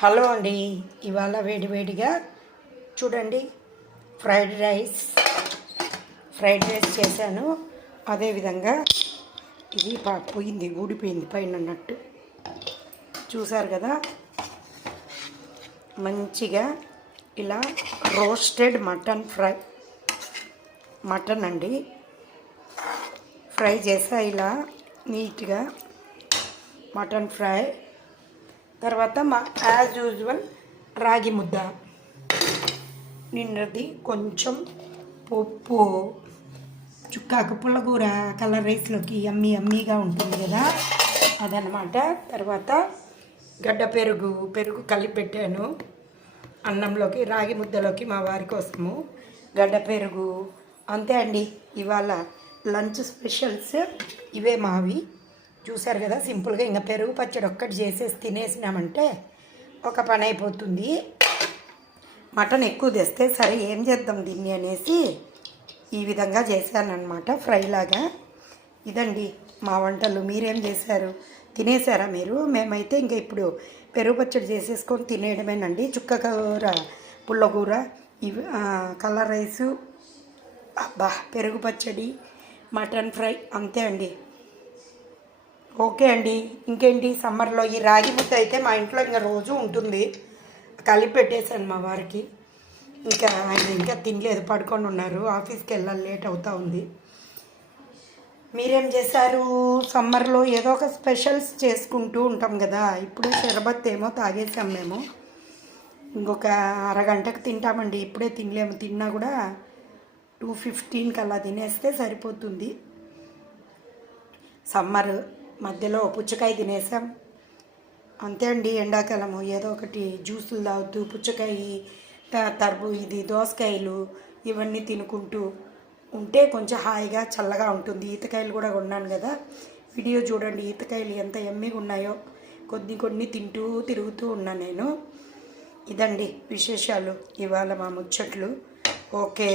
Hello అండి. ఇవాళ వేడివేడిగా చూడండి ఫ్రైడ్ రైస్ చేశాను. అదేవిధంగా ఇది పోయింది, ఊడిపోయింది పైన అన్నట్టు చూసారు కదా. మంచిగా ఇలా రోస్టెడ్ మటన్ అండి ఫ్రై చేసా ఇలా నీట్గా మటన్ ఫ్రై. తర్వాత యాజ్ యూజువల్ రాగి ముద్ద, నిన్నది కొంచెం పప్పు, చుక్కాకు పుల్లగూర కలర్ రైస్లోకి యమ్మీగా ఉంటుంది కదా అదనమాట. తర్వాత గడ్డ పెరుగు కలిపి పెట్టాను అన్నంలోకి, రాగి ముద్దలోకి మా వారి కోసము గడ్డ పెరుగు. అంతే అండి, ఇవాళ లంచ్ స్పెషల్స్ ఇవే మావి. చూసారు కదా, సింపుల్గా ఇంకా పెరుగు పచ్చడి ఒక్కటి చేసేసి తినేసినామంటే ఒక పని అయిపోతుంది. మటన్ ఎక్కువ తెస్తే సరే ఏం చేద్దాం దీన్ని అనేసి ఈ విధంగా చేశానమాట, ఫ్రైలాగా. ఇదండి మా వంటలు. మీరేం చేశారు? తినేసారా మీరు? మేమైతే ఇంకా ఇప్పుడు పెరుగు పచ్చడి చేసేసుకొని తినేయడమేనండి. చుక్కకూర పుల్లకూర ఇవి, కలర్ రైసు, అబ్బా పెరుగు పచ్చడి, మటన్ ఫ్రై, అంతే అండి. ఓకే అండి. ఇంకేంటి, సమ్మర్లో ఈ రాగి ముద్ద అయితే మా ఇంట్లో ఇంకా రోజు ఉంటుంది. కలిపి పెట్టేశాను మా వారికి. ఇంకా ఆయన ఇంకా తినలేదు, పడుకొని ఉన్నారు. ఆఫీస్కి వెళ్ళాలి, లేట్ అవుతూ ఉంది. మీరేం చేశారు? సమ్మర్లో ఏదో ఒక స్పెషల్స్ చేసుకుంటూ ఉంటాం కదా. ఇప్పుడు షర్బత్ ఏమో తాగేసాం మేము. ఇంకొక అరగంటకు తింటామండి, ఇప్పుడే తినలేము. తిన్నా కూడా 2:15కి అలా తినేస్తే సరిపోతుంది. సమ్మర్ మధ్యలో పుచ్చకాయ తినేసాం, అంతే అండి. ఎండాకాలము ఏదో ఒకటి జ్యూసులు తాగుతూ పుచ్చకాయ, ఇది దోసకాయలు ఇవన్నీ తినుకుంటూ ఉంటే కొంచెం హాయిగా చల్లగా ఉంటుంది. ఈతకాయలు కూడా కొన్నాను కదా, వీడియో చూడండి. ఈతకాయలు ఎంత ఎమ్మిగా ఉన్నాయో, కొన్ని తింటూ తిరుగుతూ ఉన్నాను నేను. ఇదండి విశేషాలు, ఇవాళ మా ముచ్చట్లు. ఓకే,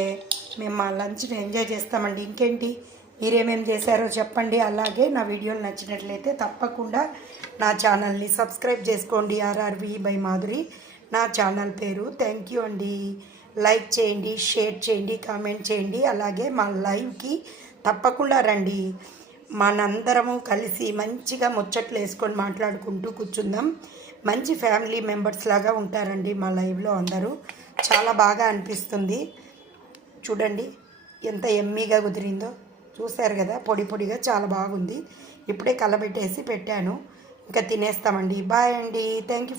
మేము మా లంచ్ని ఎంజాయ్ చేస్తామండి. ఇంకేంటి, మీరేమేమి చేశారో చెప్పండి. అలాగే నా వీడియోలు నచ్చినట్లయితే తప్పకుండా నా ఛానల్ని సబ్స్క్రైబ్ చేసుకోండి. RRV బై మాధురి నా ఛానల్ పేరు. థ్యాంక్ యూ అండి. లైక్ చేయండి, షేర్ చేయండి, కామెంట్ చేయండి. అలాగే మా లైవ్కి తప్పకుండా రండి. మనందరము కలిసి మంచిగా ముచ్చట్లు వేసుకొని మాట్లాడుకుంటూ కూర్చుందాం. మంచి ఫ్యామిలీ మెంబర్స్ లాగా ఉంటారండి మా లైవ్లో అందరూ. చాలా బాగా అనిపిస్తుంది. చూడండి ఎంత ఎమ్మీగా కుదిరిందో, చూశారు కదా, పొడిగా చాలా బాగుంది. ఇప్పుడే కలబెట్టేసి పెట్టాను, ఇంకా తినేస్తామండి. బాయ్ అండి. Thank you.